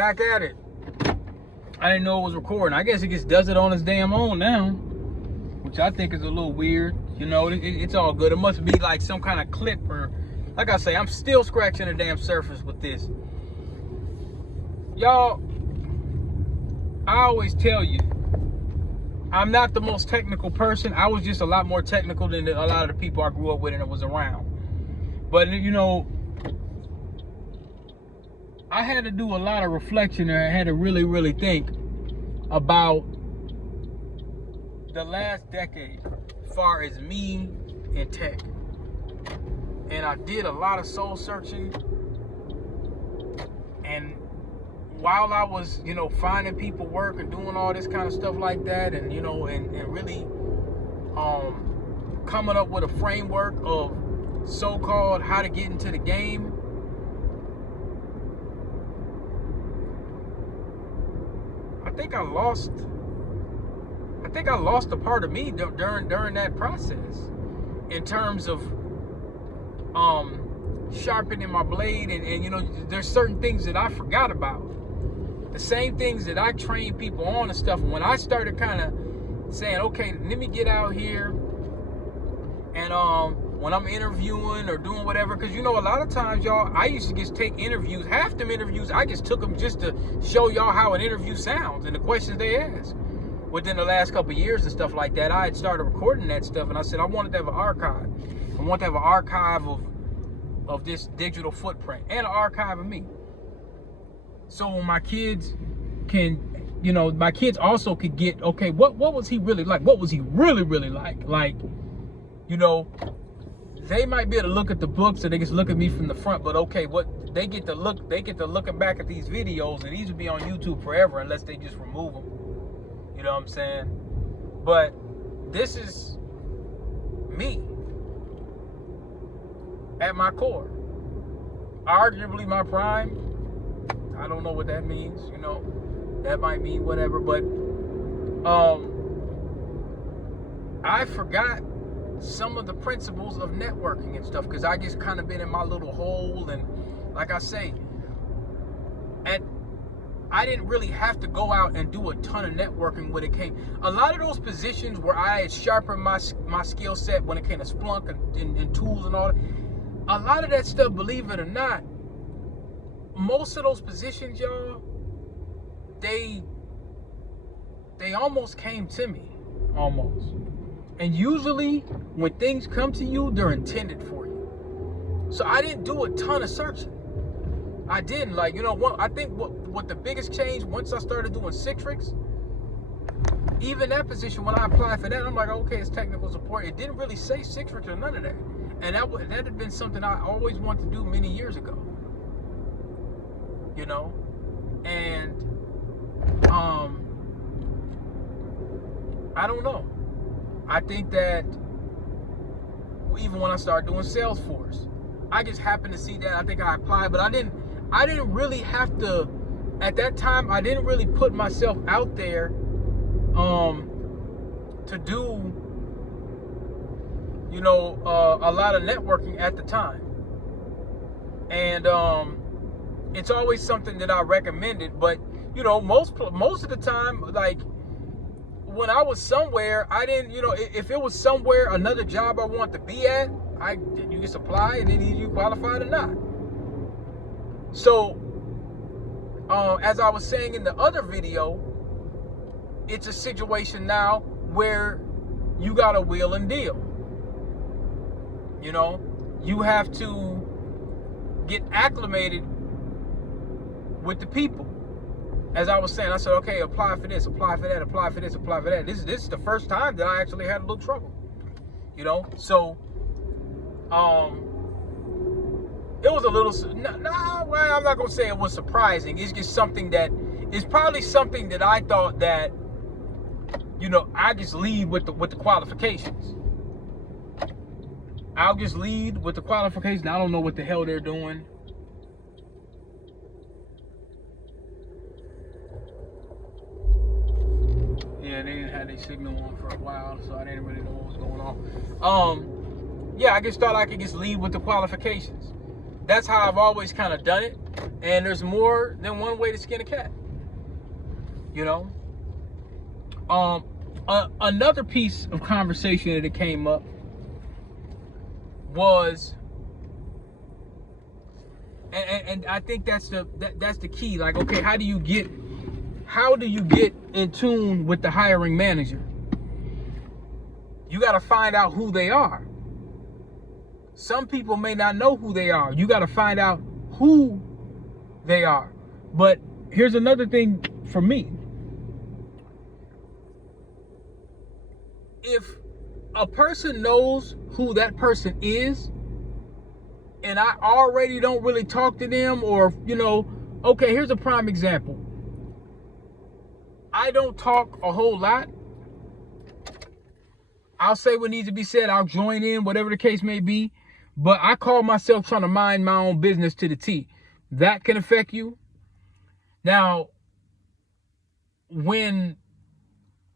back at it. I didn't know it was recording. I guess it just does it on its damn own now, which I think is a little weird. You know, it's all good. It must be like some kind of clip, or like I say, I'm still scratching the damn surface with this. Y'all, I always tell you, I'm not the most technical person. I was just a lot more technical than a lot of the people I grew up with and was around. But, you know, I had to do a lot of reflection, and I had to really, really think about the last decade as far as me and tech. And I did a lot of soul searching. And while I was, you know, finding people work and doing all this kind of stuff like that, and, you know, and really coming up with a framework of so-called how to get into the game, I think I lost a part of me during that process, in terms of sharpening my blade, and you know, there's certain things that I forgot about. The same things that I train people on and stuff. When I started kind of saying, okay, let me get out here, and when I'm interviewing or doing whatever, because you know, a lot of times, y'all, I used to just take interviews. Half them interviews, I just took them just to show y'all how an interview sounds and the questions they ask. Within the last couple of years and stuff like that, I had started recording that stuff, and I said I wanted to have an archive. I want to have an archive of this digital footprint and an archive of me. So when my kids can, you know, my kids also could get, okay, what was he really like? What was he really, really like? Like, you know, they might be able to look at the books, and they just look at me from the front, but okay, what they get to looking back at these videos, and these will be on YouTube forever unless they just remove them. You know what I'm saying? But this is me at my core. Arguably my prime. I don't know what that means, you know. That might mean whatever, but I forgot some of the principles of networking and stuff, because I just kind of been in my little hole. And like I say, I didn't really have to go out and do a ton of networking when it came. A lot of those positions where I had sharpened my skill set when it came to Splunk and tools and all that, a lot of that stuff, believe it or not, most of those positions, y'all, they almost came to me, almost. And usually when things come to you, they're intended for you. So I didn't do a ton of searching. I didn't, like, you know, I think what the biggest change, once I started doing Citrix, even that position, when I applied for that, I'm like, okay, it's technical support. It didn't really say Citrix or none of that. And that had been something I always wanted to do many years ago. You know? And, I don't know. I think that even when I started doing Salesforce, I just happened to see that. I think I applied, but I didn't really have to, at that time, I didn't really put myself out there to do, you know, a lot of networking at the time. And it's always something that I recommended, but you know, most of the time, like when I was somewhere, I didn't, you know, if it was somewhere, another job I want to be at, you just apply, and then either you qualified or not. So, as I was saying in the other video, it's a situation now where you got to wheel and deal. You know, you have to get acclimated with the people. As I was saying, I said, okay, apply for this, apply for that, apply for this, apply for that. This is the first time that I actually had a little trouble. You know, so it was a little, well, I'm not gonna say it was surprising. It's just something that, it's probably something that I thought that, you know, I just lead with the qualifications. I'll just lead with the qualifications. I don't know what the hell they're doing. Yeah, they didn't have their signal on for a while, so I didn't really know what was going on. Yeah, I just thought I could just lead with the qualifications. That's how I've always kind of done it. And there's more than one way to skin a cat. You know? Another piece of conversation that came up was, and I think that's the key. Like, okay, how do you get in tune with the hiring manager? You got to find out who they are. Some people may not know who they are. You got to find out who they are. But here's another thing for me. If a person knows who that person is, and I already don't really talk to them, or, okay, here's a prime example. I don't talk a whole lot. I'll say what needs to be said. I'll join in, whatever the case may be. But I call myself trying to mind my own business to the T. That can affect you. Now, when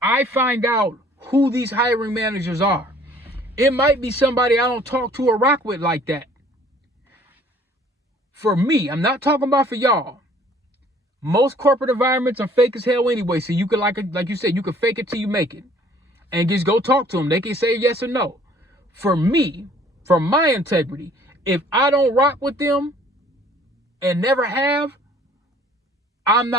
I find out who these hiring managers are, it might be somebody I don't talk to or rock with like that. For me, I'm not talking about for y'all. Most corporate environments are fake as hell anyway. So you could, like you said, you can fake it till you make it. And just go talk to them. They can say yes or no. For me, for my integrity, if I don't rock with them and never have, I'm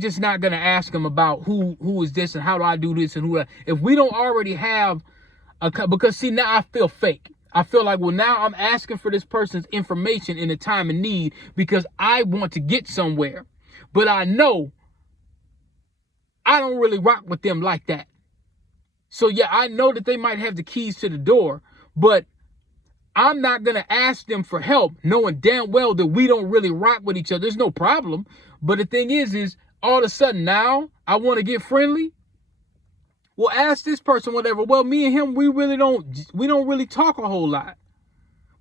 just not going to ask them about who is this and how do I do this and who. If we don't already have because see, now I feel fake. I feel like, well, now I'm asking for this person's information in a time of need because I want to get somewhere. But I know I don't really rock with them like that. So yeah, I know that they might have the keys to the door, but I'm not going to ask them for help knowing damn well that we don't really rock with each other. There's no problem. But the thing is all of a sudden now I want to get friendly. Well, ask this person, whatever. Well, me and him, we don't really talk a whole lot.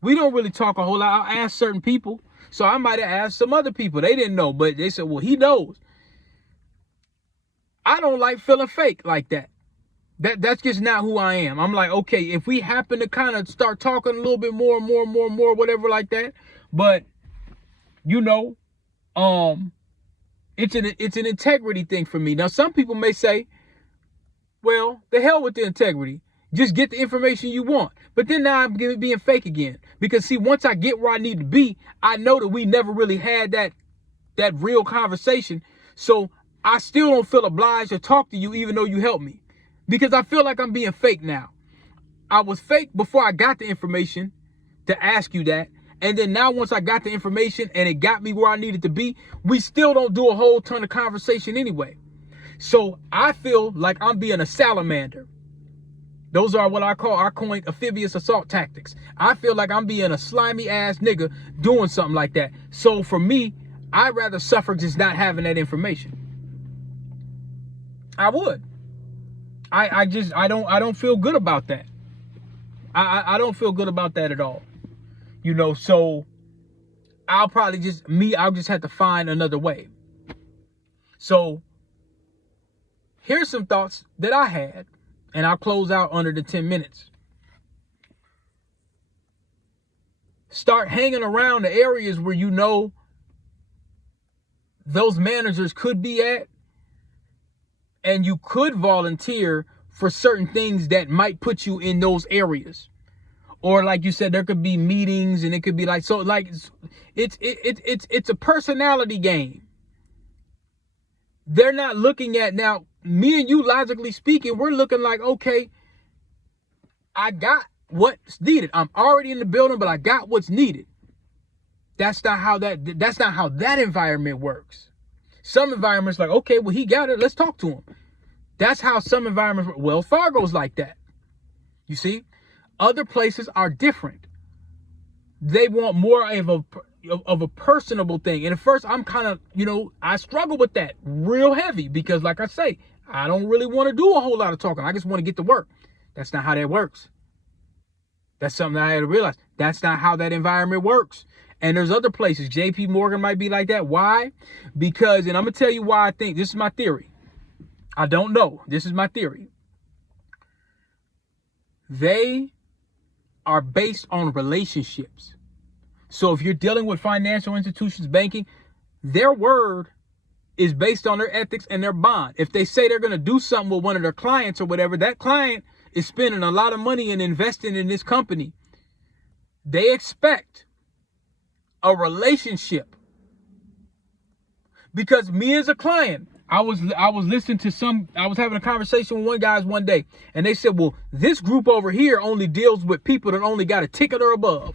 We don't really talk a whole lot. I'll ask certain people. So I might have asked some other people. They didn't know, but they said, well, he knows. I don't like feeling fake like that. That's just not who I am. I'm like, okay, if we happen to kind of start talking a little bit more, whatever like that. But, it's an integrity thing for me. Now, some people may say, well, the hell with the integrity. Just get the information you want. But then now I'm being fake again. Because, see, once I get where I need to be, I know that we never really had that real conversation. So I still don't feel obliged to talk to you even though you helped me. Because I feel like I'm being fake now. I was fake before I got the information to ask you that. And then now once I got the information and it got me where I needed to be, we still don't do a whole ton of conversation anyway. So I feel like I'm being a salamander. Those are what I coined amphibious assault tactics. I feel like I'm being a slimy ass nigga doing something like that. So for me, I'd rather suffer just not having that information. I would. I don't feel good about that. I don't feel good about that at all. So I'll just have to find another way. So here's some thoughts that I had, and I'll close out under the 10 minutes. Start hanging around the areas where those managers could be at, and you could volunteer for certain things that might put you in those areas. Or like you said, there could be meetings, and it could be like, so like it's a personality game. They're not looking at, now me and you, logically speaking, we're looking like, okay, I got what's needed. I'm already in the building, but I got what's needed. That's not how that environment works. Some environments like, okay, well, he got it. Let's talk to him. That's how some environments, Wells Fargo's like that. You see, other places are different. They want more of a personable thing. And at first I'm kind of, I struggle with that real heavy because like I say, I don't really want to do a whole lot of talking. I just want to get to work. That's not how that works. That's something that I had to realize. That's not how that environment works. And there's other places. JP Morgan might be like that. Why? Because, and I'm going to tell you why I think, this is my theory. I don't know. This is my theory. They are based on relationships. So if you're dealing with financial institutions, banking, their word is based on their ethics and their bond. If they say they're going to do something with one of their clients or whatever, that client is spending a lot of money and investing in this company. They expect a relationship. Because me as a client, I was listening to I was having a conversation with one guy one day, and they said, well, this group over here only deals with people that only got a ticket or above.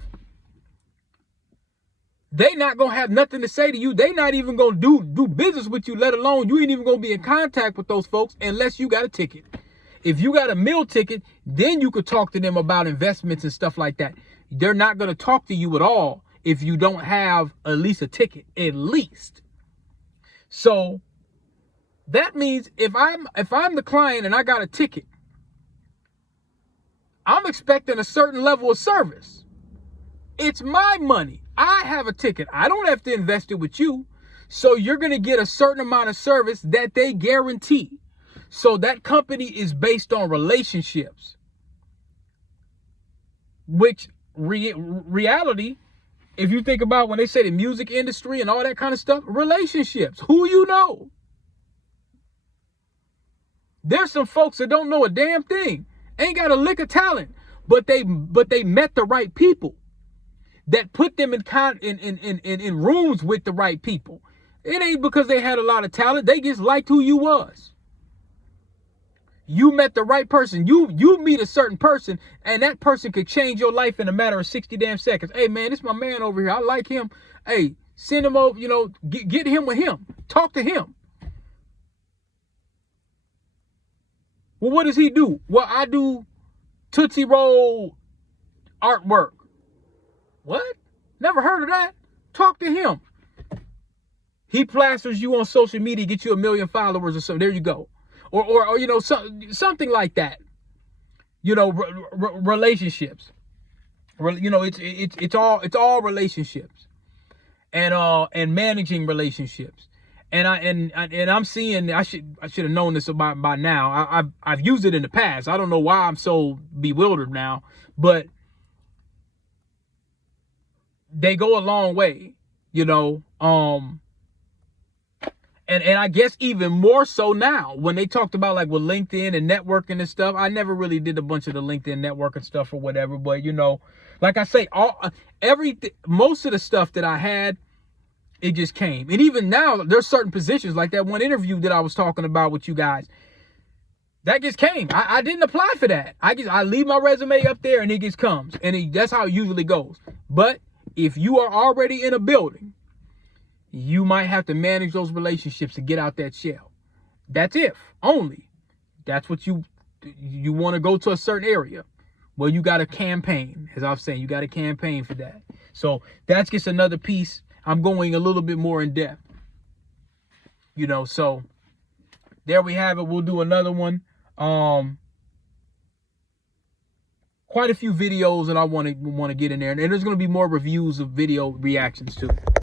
They not gonna have nothing to say to you. They not even gonna do business with you, let alone you ain't even gonna be in contact with those folks unless you got a ticket. If you got a meal ticket, then you could talk to them about investments and stuff like that. They're not gonna talk to you at all if you don't have at least a ticket, at least. So that means if I'm the client and I got a ticket, I'm expecting a certain level of service. It's my money. I have a ticket. I don't have to invest it with you. So you're going to get a certain amount of service that they guarantee. So that company is based on relationships, which reality, if you think about when they say the music industry and all that kind of stuff, relationships, who you know. There's some folks that don't know a damn thing, ain't got a lick of talent, but they met the right people that put them in rooms with the right people. It ain't because they had a lot of talent. They just liked who you was. You met the right person. You meet a certain person, and that person could change your life in a matter of 60 damn seconds. Hey man, this my man over here. I like him. Hey, send him over, get him with him. Talk to him. Well, what does he do? Well, I do Tootsie Roll artwork. What? Never heard of that? Talk to him. He plasters you on social media, get you 1 million followers or something. There you go. Or something like that. Relationships. It's all relationships, and managing relationships. And I'm seeing, I should have known this by now. I've used it in the past. I don't know why I'm so bewildered now, but they go a long way, and I guess even more so now when they talked about like with LinkedIn and networking and stuff. I never really did a bunch of the LinkedIn networking stuff or whatever, but like I say, everything, most of the stuff that I had, it just came. And even now, there's certain positions like that one interview that I was talking about with you guys. That just came. I didn't apply for that. I leave my resume up there and it just comes. And that's how it usually goes. But if you are already in a building, you might have to manage those relationships to get out that shell. That's if only. That's what you want to go to a certain area. Well, you got a campaign. As I was saying, you got a campaign for that. So that's just another piece. I'm going a little bit more in depth. So there we have it. We'll do another one. Quite a few videos that I want to get in there, and there's going to be more reviews of video reactions too.